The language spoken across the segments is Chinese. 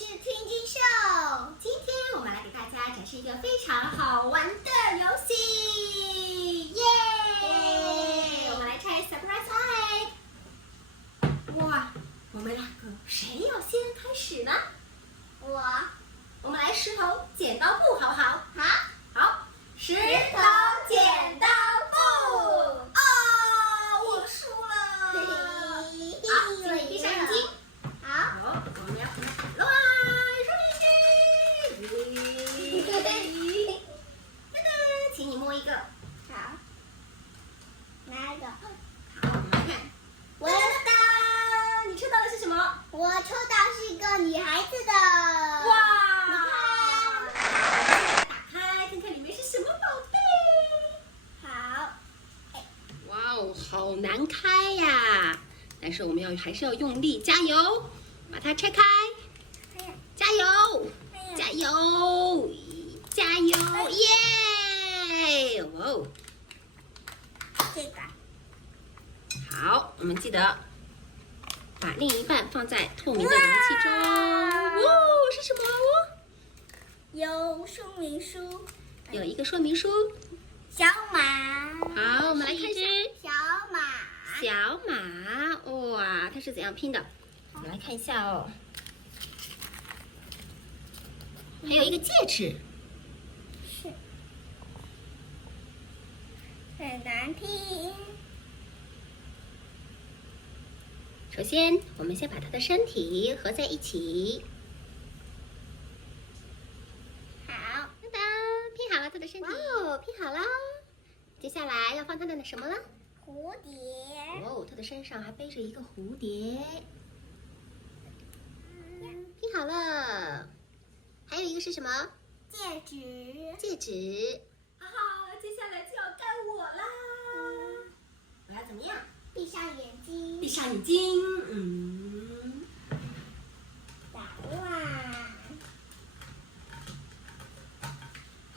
是听金秀。今天我们来给大家展示一个非常好玩的游戏，耶！我们来拆 surprise egg。哇，我们两个谁要先开始呢？我们来石头剪刀布，好不好？好，石头剪刀布。哦，我输了。好，请你闭上眼睛。好，我们要开始了。请你摸一个。好，拿一个。好，我们来看。哒哒哒！你抽到的是什么？我抽到是一个女孩子的。哇！你看。打开看看里面是什么宝贝。好。哇哦，好难开呀！但是我们还是要用力，加油，把它拆开，加油，加油，加油，耶！哇哦，这个。好，我们记得把另一半放在透明的容器中。哇，是什么？有说明书。有一个说明书。小马。好，我们来看是小马。小马，哇，它是怎样拼的？我们来看一下哦。还有一个戒指。是。很难听。首先，我们先把它的身体合在一起。好。当当，拼好了它的身体。哇哦，拼好了。接下来要放它的什么了？蝴蝶。哦，它的身上还背着一个蝴蝶。拼好了。还有一个是什么？戒指。戒指。好，接下来就要该我啦。我要怎么样？闭上眼睛。闭上眼睛。打乱。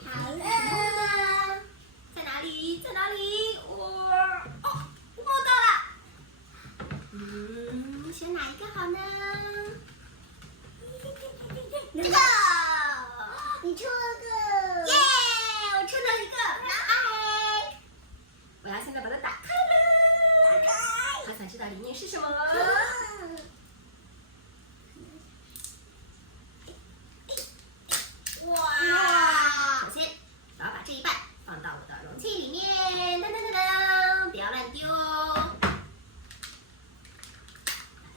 好了。在哪里？在哪里？摸到了。选哪一个好呢？这个。你抽了个。耶！我抽到一个，来，我要现在把它打开了。打开。好想知道里面是什么。哇！首先，我要把这一半放到我的容器里面，噔噔噔噔，不要乱丢哦。把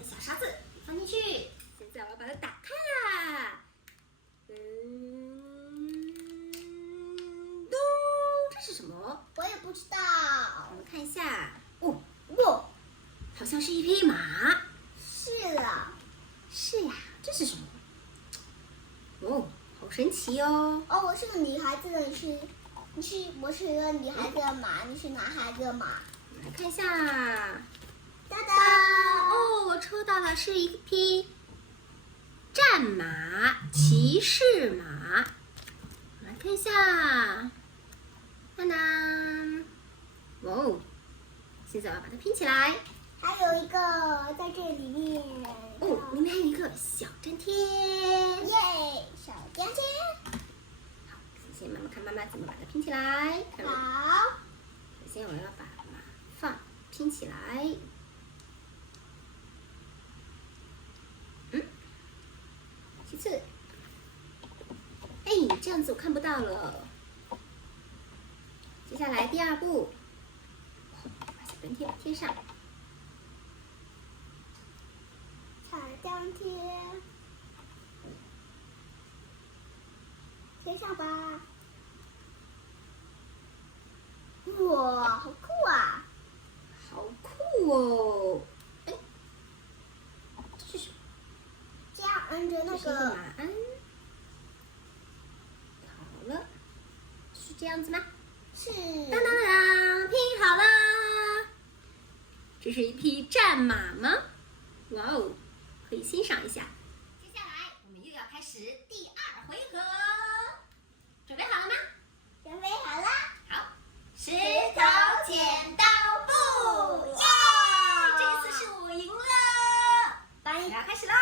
小沙子放进去，现在我要把它打开啦。咚，这是什么？我也不知道。我们看一下。哇，好像是一匹马。是了。是呀，这是什么？哦，好神奇哦！哦，我是个女孩子的，我是个女孩子的马，你是男孩子的马。我们来看一下。哒哒。哦，我抽到了是一匹战马，骑士马。我们来看一下。当当，哇哦！现在我要把它拼起来。还有一个在这里面。哦，里面还有一个小粘贴。耶，小尖尖。好，先慢慢怎么把它拼起来。好。首先我要把马拼起来。其次，这样子我看不到了。接下来第二步，把小粘贴贴上。小粘贴。贴上吧。哇，好酷啊！好酷哦！这是什么？这样按着那这是一个个。马鞍。好了，是这样子吗？是。当当当，拼好了。这是一匹战马吗？哇哦，可以欣赏一下。接下来我们又要开始第2回合，准备好了吗？准备好了。好，石头剪刀布，耶！这次是我赢了。我要开始喽。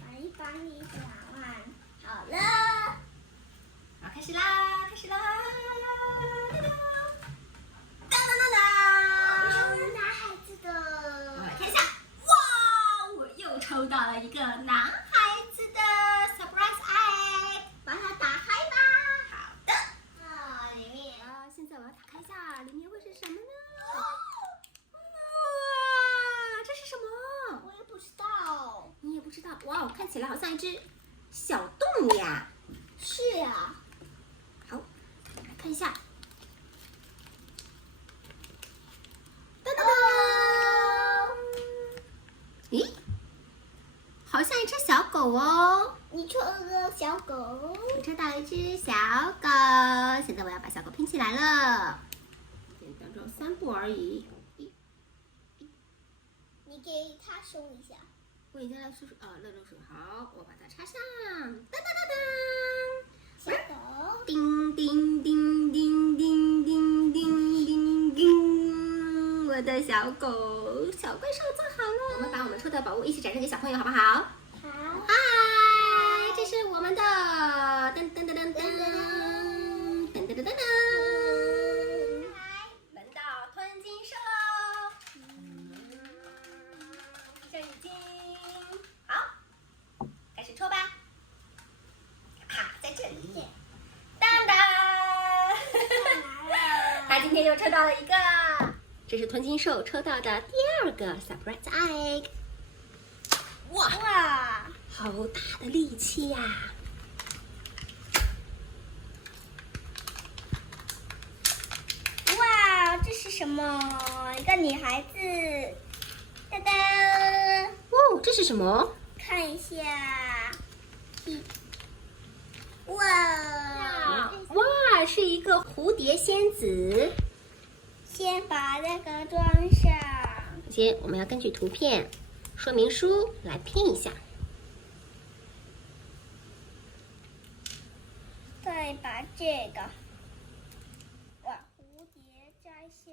翻一翻。打开一下，里面会是什么呢？哇，这是什么？我也不知道。你也不知道。哇，看起来好像一只小动物呀。是啊。好，来看一下。噔噔噔！咦，好像一只小狗哦。你抽了个小狗。我抽到了一只小狗，现在我要把小狗拼起来了。简单只有3步而已。你给它松一下。我已经来热水，好，我把它插上。噔噔噔噔。小狗。叮叮叮叮叮叮叮叮叮，我的小狗小怪兽做好了。我们把我们抽的宝物一起展示给小朋友，好不好？好。嗨，这是我们的噔噔噔噔噔噔噔噔噔噔。轮到吞金兽喽！闭上眼睛，好，开始抽吧。卡在这里。当当！他今天又抽到了一个，这是吞金兽抽到的第2个 surprise egg。哇，好大的力气呀！哇，这是什么？一个女孩子。噔噔。哦，这是什么？看一下。哇！哇，是一个蝴蝶仙子。先把那个装上。首先，我们要根据图片说明书来拼一下。再把这个，哇，蝴蝶摘下。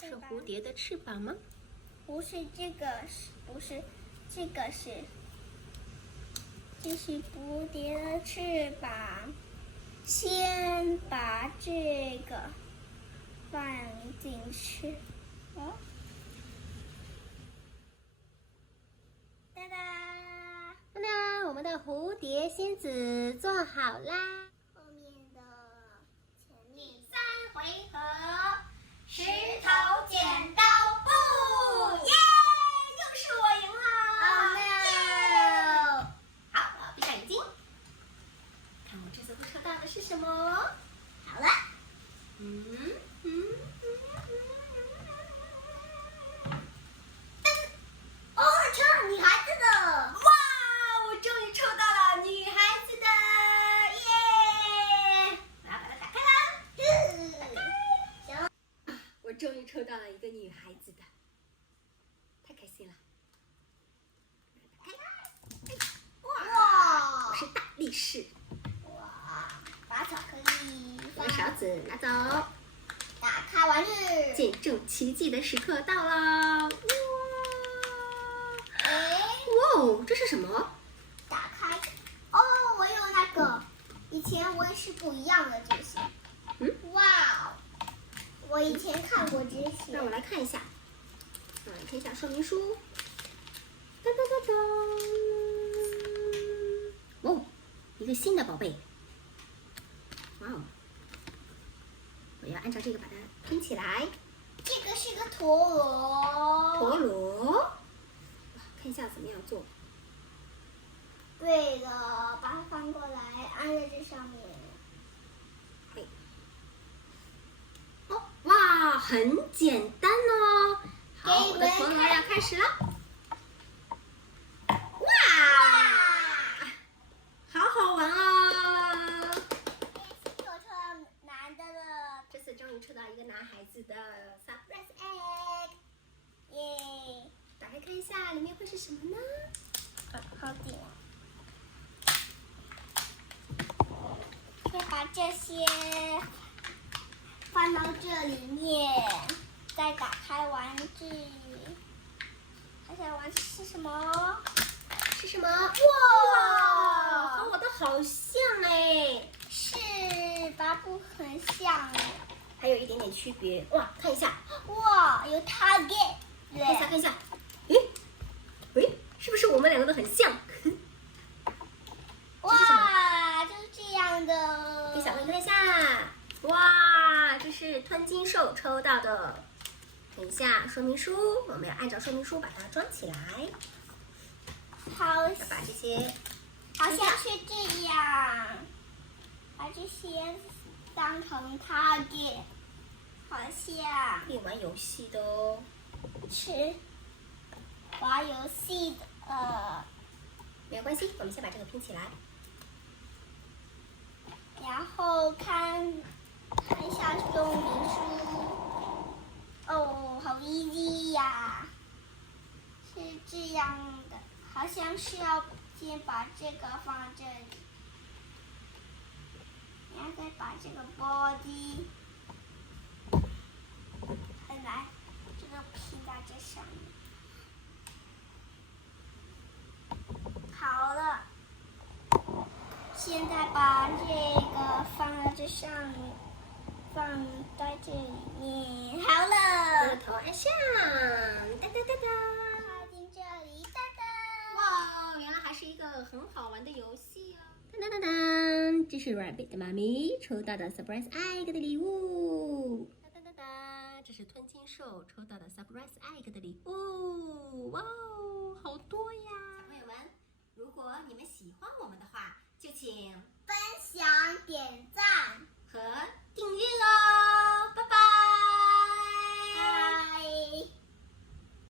是蝴蝶的翅膀吗？不是这个，不是这个是。这是蝴蝶的翅膀，先把这个放进去。哦，哒哒！噔噔，我们的蝴蝶仙子做好啦。后面的前面第3回合，石头剪刀布，耶！又是我赢了。耶！好，闭上眼睛，看我这次会抽到的是什么？好了，哦，抽到女孩子的。哇！我终于抽到了女孩子的，耶！我要把它打开啦。行。我终于抽到了一个女孩子的，太开心了！打开，哇！我是大力士，哇！把巧克力把勺子拿走。打开玩具。见证奇迹的时刻到了！哇！哎，哇哦，这是什么？打开。哦，我有那个，以前我也是不一样的这些。哇哦！我以前看过这些。让我来看一下。看一下说明书。噔噔噔噔！哦，一个新的宝贝。哇哦！我要按照这个把它拼起来。这个是个陀螺。陀螺。哇，看一下怎么样做。对的，把它翻过来，按在这上面。哦，哇，很简单哦。好，我的陀螺要开始了。哇，好好玩哦！我抽到男的了。这次终于抽到一个男孩子的 surprise egg， 耶！打开看一下，里面会是什么呢？好紧啊！先把这些放到这里面，再打开玩具。看一下玩具是什么？是什么？哇，和我的好像哎，是吧？不很像哎。还有一点点区别。哇，看一下，哇，有 target。看一下，看一下。诶，是不是我们两个都很像？哇，就是这样的。给小朋友看一下。哇，这是是吞金兽抽到的。等一下，说明书我们要按照说明书把它装起来。好，要把这些好像是这样，把这些当成 target，好像可以玩游戏的哦。是玩游戏的。没有关系，我们先把这个拼起来。然后看一下说明书。哦，好 easy 呀！是这样的，好像是要先把这个放这里，然后再把这个 body， 再来这个拼在这上面。好了。现在把这个放在这上面，放在这里面。好了，头按上，哒哒哒哒。插进这里，哒哒。哇，原来还是一个很好玩的游戏哦！当当当当，这是 Rabbit 妈咪抽到的 Surprise Egg 的礼物。当当当当，这是吞金兽抽到的 Surprise Egg 的礼物。哇哦，好多呀！小朋友们，如果你们喜欢我们的话，就请分享、点赞。和订阅哦，拜拜。